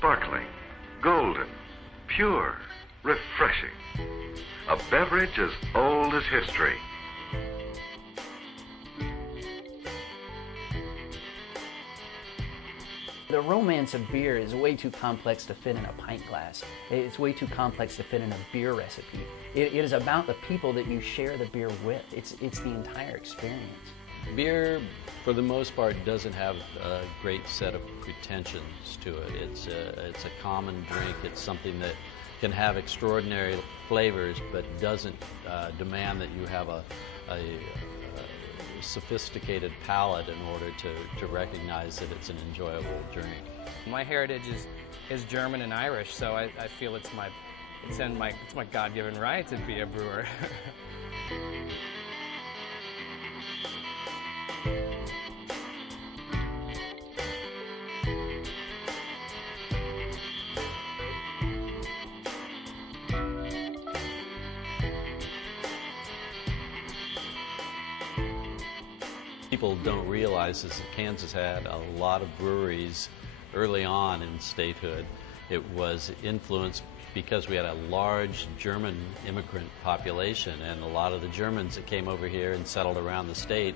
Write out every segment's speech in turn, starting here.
sparkling, golden, pure, refreshing. A beverage as old as history. The romance of beer is way too complex to fit in a pint glass. It's way too complex to fit in a beer recipe. It is about the people that you share the beer with. It's the entire experience. Beer, for the most part, doesn't have a great set of pretensions to it. It's a common drink. It's something that can have extraordinary flavors, but doesn't demand that you have a sophisticated palate in order to recognize that it's an enjoyable drink. My heritage is German and Irish, so I feel it's my God-given right to be a brewer. People don't realize is that Kansas had a lot of breweries early on in statehood. It was influenced because we had a large German immigrant population, and a lot of the Germans that came over here and settled around the state,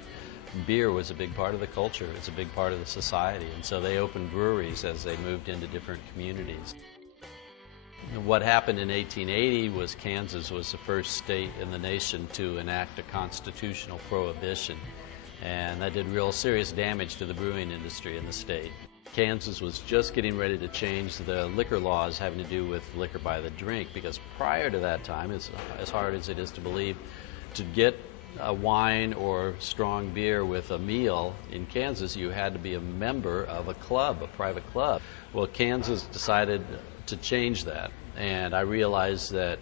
beer was a big part of the culture. It's a big part of the society, and so they opened breweries as they moved into different communities. What happened in 1880 was Kansas was the first state in the nation to enact a constitutional prohibition, and that did real serious damage to the brewing industry in the state. Kansas was just getting ready to change the liquor laws having to do with liquor by the drink, because prior to that time, as hard as it is to believe, to get a wine or strong beer with a meal in Kansas, you had to be a member of a club, a private club. Well, Kansas decided to change that, and I realized that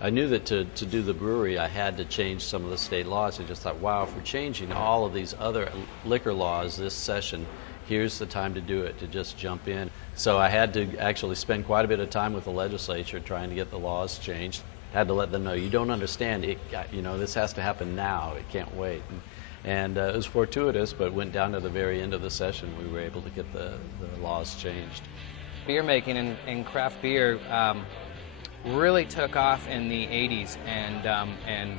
I knew that to do the brewery, I had to change some of the state laws. I just thought, wow, if we're changing all of these other liquor laws this session, here's the time to do it, to just jump in. So I had to actually spend quite a bit of time with the legislature trying to get the laws changed. Had to let them know, you don't understand, this has to happen now, it can't wait. And it was fortuitous, but went down to the very end of the session, we were able to get the laws changed. Beer making and craft beer really took off in the 80s, and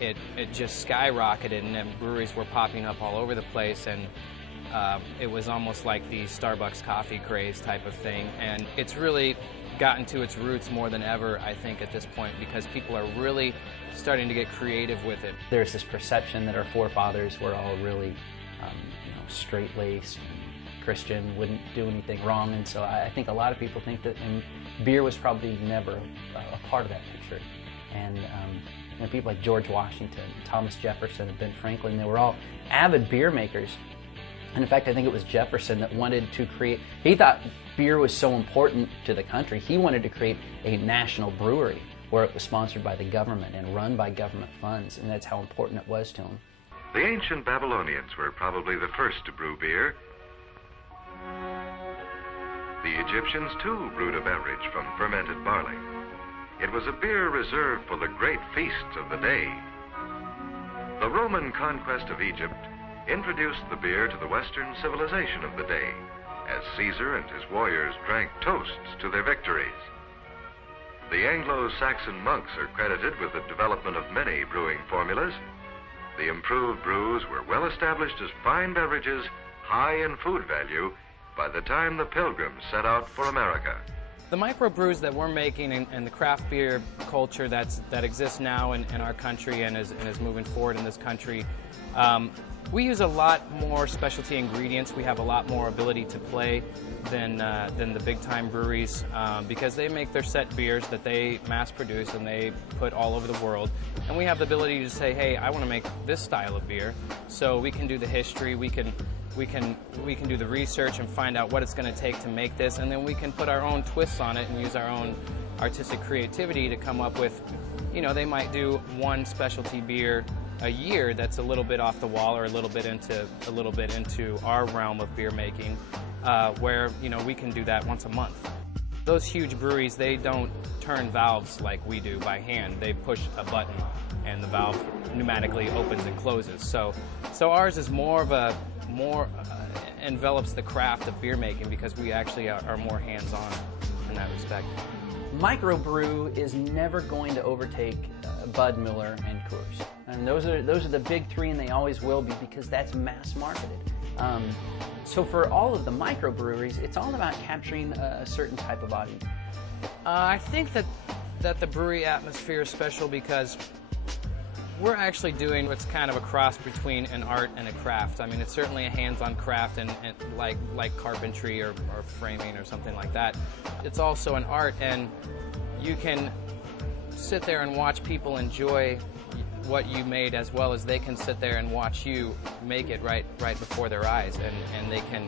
it just skyrocketed, and then breweries were popping up all over the place, and it was almost like the Starbucks coffee craze type of thing. And it's really gotten to its roots more than ever, I think, at this point, because people are really starting to get creative with it. There's this perception that our forefathers were all really straight-laced, Christian, wouldn't do anything wrong, and so I think a lot of people think that beer was probably never a part of that picture. And people like George Washington, Thomas Jefferson, and Ben Franklin, they were all avid beer makers. And in fact, I think it was Jefferson that wanted to create, he thought beer was so important to the country, he wanted to create a national brewery where it was sponsored by the government and run by government funds, and that's how important it was to him. The ancient Babylonians were probably the first to brew beer. The Egyptians, too, brewed a beverage from fermented barley. It was a beer reserved for the great feasts of the day. The Roman conquest of Egypt introduced the beer to the Western civilization of the day, as Caesar and his warriors drank toasts to their victories. The Anglo-Saxon monks are credited with the development of many brewing formulas. The improved brews were well established as fine beverages, high in food value, by the time the Pilgrims set out for America. The microbrews that we're making and the craft beer culture that exists now in our country and is moving forward in this country, we use a lot more specialty ingredients. We have a lot more ability to play than the big-time breweries because they make their set beers that they mass produce and they put all over the world. And we have the ability to say, hey, I want to make this style of beer, so we can do the history, we can do the research and find out what it's going to take to make this, and then we can put our own twists on it and use our own artistic creativity to come up with, they might do one specialty beer a year that's a little bit off the wall or a little bit into our realm of beer making, where we can do that once a month. Those huge breweries, they don't turn valves like we do by hand. They push a button and the valve pneumatically opens and closes. So ours is more of envelops the craft of beer making, because we actually are more hands-on in that respect. Microbrew is never going to overtake Bud, Miller, and Coors. And those are the big three, and they always will be, because that's mass marketed. So for all of the microbreweries, it's all about capturing a certain type of audience. I think that the brewery atmosphere is special because we're actually doing what's kind of a cross between an art and a craft. I mean, it's certainly a hands-on craft, and like carpentry or framing or something like that. It's also an art, and you can sit there and watch people enjoy what you made, as well as they can sit there and watch you make it right before their eyes, and they can,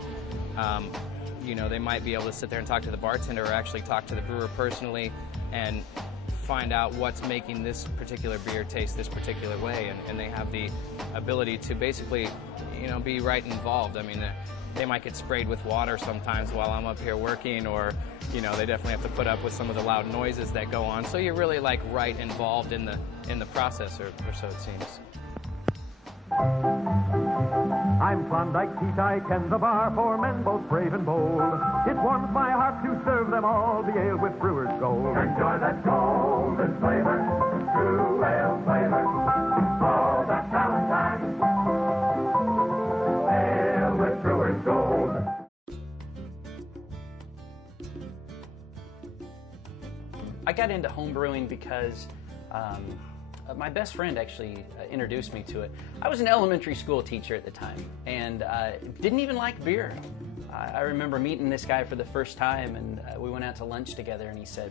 you know, they might be able to sit there and talk to the bartender, or actually talk to the brewer personally and find out what's making this particular beer taste this particular way, and they have the ability to basically, you know, be right involved. I mean, they might get sprayed with water sometimes while I'm up here working, or, you know, they definitely have to put up with some of the loud noises that go on. So you're really like right involved in the process, or so it seems. I'm Klondike, Pete Ike, and the bar for men both brave and bold. It warms my heart to serve them all the ale with Brewer's Gold. Enjoy that golden flavor, true ale flavor. Oh, that's Valentine. Ale with Brewer's Gold. I got into homebrewing because my best friend actually introduced me to it. I was an elementary school teacher at the time, and didn't even like beer. I remember meeting this guy for the first time, and we went out to lunch together, and he said,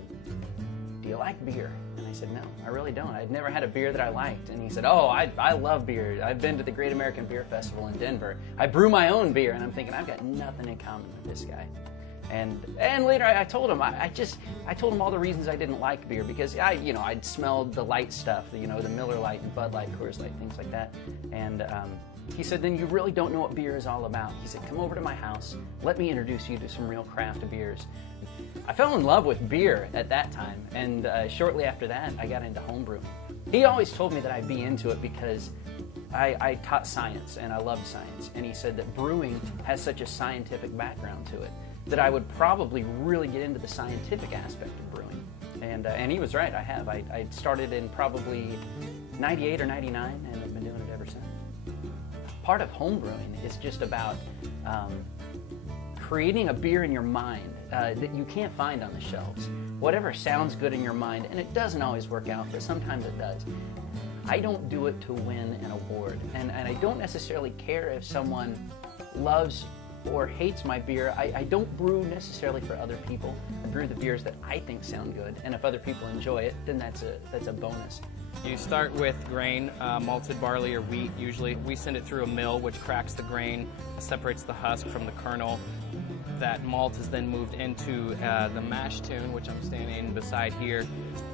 "Do you like beer?" And I said, "No, I really don't. I'd never had a beer that I liked." And he said, "Oh, I love beer. I've been to the Great American Beer Festival in Denver. I brew my own beer." And I'm thinking, I've got nothing in common with this guy. And later I told him, I told him all the reasons I didn't like beer, because I'd smelled the light stuff, the Miller Lite and Bud Light, Coors Light, things like that. And he said, "Then you really don't know what beer is all about." He said, "Come over to my house, let me introduce you to some real craft beers." I fell in love with beer at that time, and shortly after that I got into homebrewing. He always told me that I'd be into it because I taught science, and I loved science, and he said that brewing has such a scientific background to it that I would probably really get into the scientific aspect of brewing. And he was right, I have. I started in probably 98 or 99, and I've been doing it ever since. Part of homebrewing is just about creating a beer in your mind that you can't find on the shelves. Whatever sounds good in your mind, and it doesn't always work out, but sometimes it does. I don't do it to win an award, and I don't necessarily care if someone loves or hates my beer. I don't brew necessarily for other people. I brew the beers that I think sound good, and if other people enjoy it, then that's a bonus. You start with grain, malted barley or wheat usually. We send it through a mill, which cracks the grain, separates the husk from the kernel. That malt is then moved into the mash tun, which I'm standing beside here.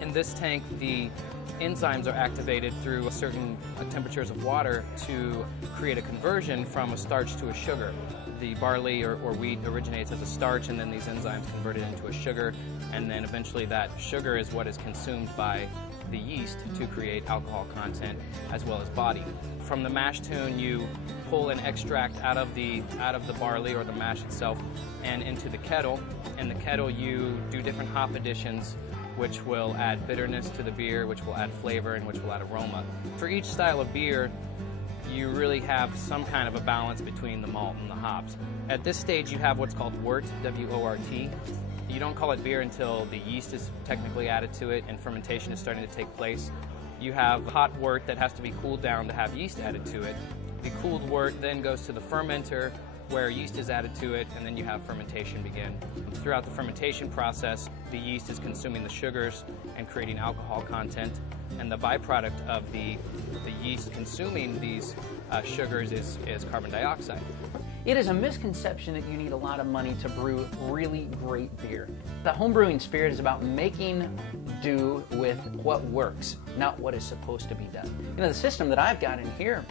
In this tank, the enzymes are activated through certain temperatures of water to create a conversion from a starch to a sugar. The barley or wheat originates as a starch, and then these enzymes convert it into a sugar, and then eventually that sugar is what is consumed by the yeast to create alcohol content as well as body. From the mash tun, you pull an extract out of the barley or the mash itself and into the kettle. In the kettle, you do different hop additions, which will add bitterness to the beer, which will add flavor, and which will add aroma. For each style of beer, you really have some kind of a balance between the malt and the hops. At this stage, you have what's called wort, W-O-R-T. You don't call it beer until the yeast is technically added to it and fermentation is starting to take place. You have hot wort that has to be cooled down to have yeast added to it. The cooled wort then goes to the fermenter, where yeast is added to it, and then you have fermentation begin. Throughout the fermentation process, the yeast is consuming the sugars and creating alcohol content, and the byproduct of the yeast consuming these sugars is carbon dioxide. It is a misconception that you need a lot of money to brew really great beer. The homebrewing spirit is about making do with what works, not what is supposed to be done. The system that I've got in here,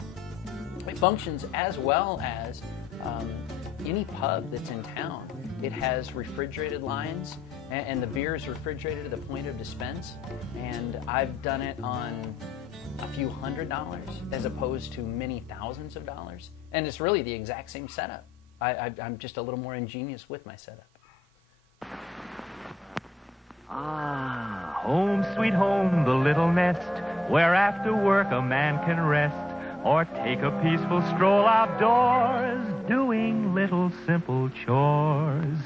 it functions as well as any pub that's in town. It has refrigerated lines, and the beer is refrigerated to the point of dispense, and I've done it on a few $100s as opposed to many thousands of dollars, and it's really the exact same setup. I'm just a little more ingenious with my setup. Ah, home sweet home, the little nest, where after work a man can rest or take a peaceful stroll outdoors, doing little simple chores.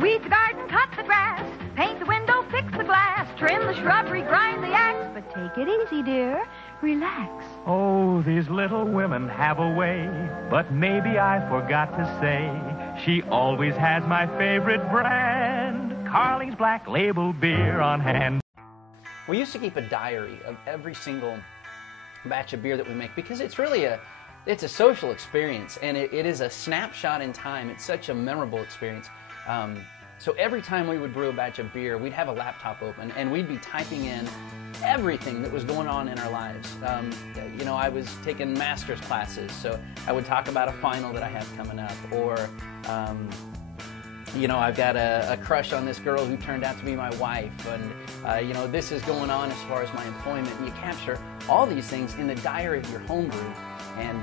Weed the garden, cut the grass, paint the window, fix the glass, trim the shrubbery, grind the axe. But take it easy, dear. Relax. Oh, these little women have a way, but maybe I forgot to say, she always has my favorite brand, Carling's Black Label beer on hand. We used to keep a diary of every single batch of beer that we make because it's really it's a social experience, and it is a snapshot in time. It's such a memorable experience. So every time we would brew a batch of beer, we'd have a laptop open and we'd be typing in everything that was going on in our lives. You know, I was taking master's classes, so I would talk about a final that I have coming up, or you know, I've got a crush on this girl who turned out to be my wife, and you know, this is going on as far as my employment, and you capture all these things in the diary of your homebrew, and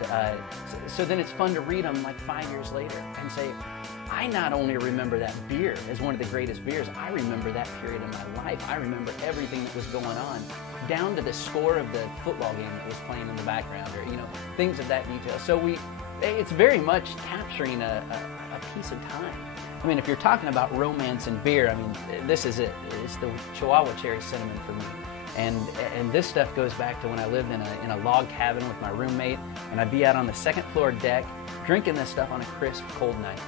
so then it's fun to read them like 5 years later and say, I not only remember that beer as one of the greatest beers, I remember that period in my life. I remember everything that was going on, down to the score of the football game that was playing in the background, or, you know, things of that detail. So it's very much capturing a piece of time. I mean, if you're talking about romance and beer, I mean, this is it. It's the Chihuahua Cherry Cinnamon for me. And this stuff goes back to when I lived in a log cabin with my roommate, and I'd be out on the second floor deck drinking this stuff on a crisp, cold night.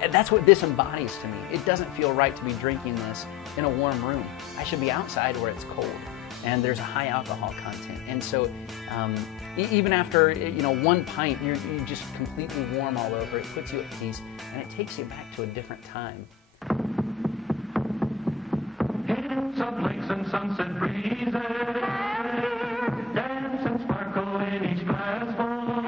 And that's what this embodies to me. It doesn't feel right to be drinking this in a warm room. I should be outside where it's cold and there's a high alcohol content. And so even after, you know, one pint, you're just completely warm all over. It puts you at peace, and it takes you back to a different time. Hills of lakes and sunset breezes, dance and sparkle in each glassful.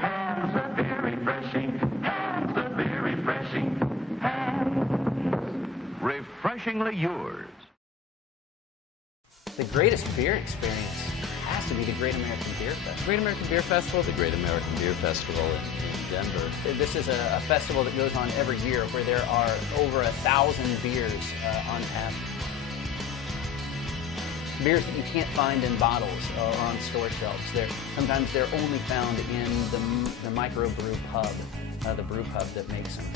Hands are very refreshing, hands are very refreshing, hands refreshingly yours. The greatest beer experience has to be the Great American Beer Festival. Great American Beer Festival. The Great American Beer Festival in Denver. This is a festival that goes on every year where there are over 1,000 beers on tap. Beers that you can't find in bottles or on store shelves. Sometimes they're only found in the microbrew pub, the brew pub that makes them.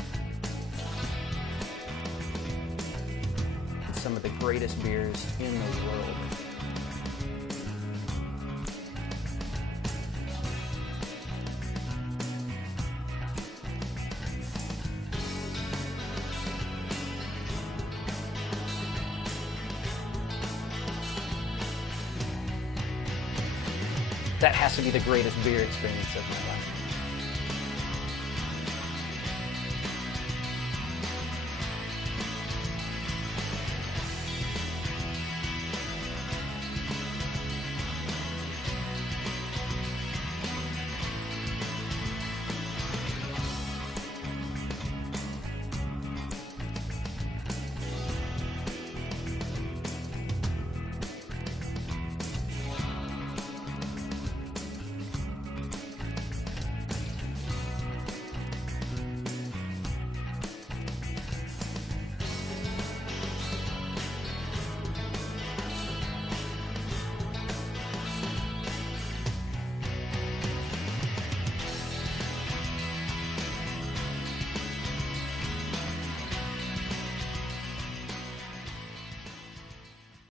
It's some of the greatest beers in the world. That has to be the greatest beer experience of my life.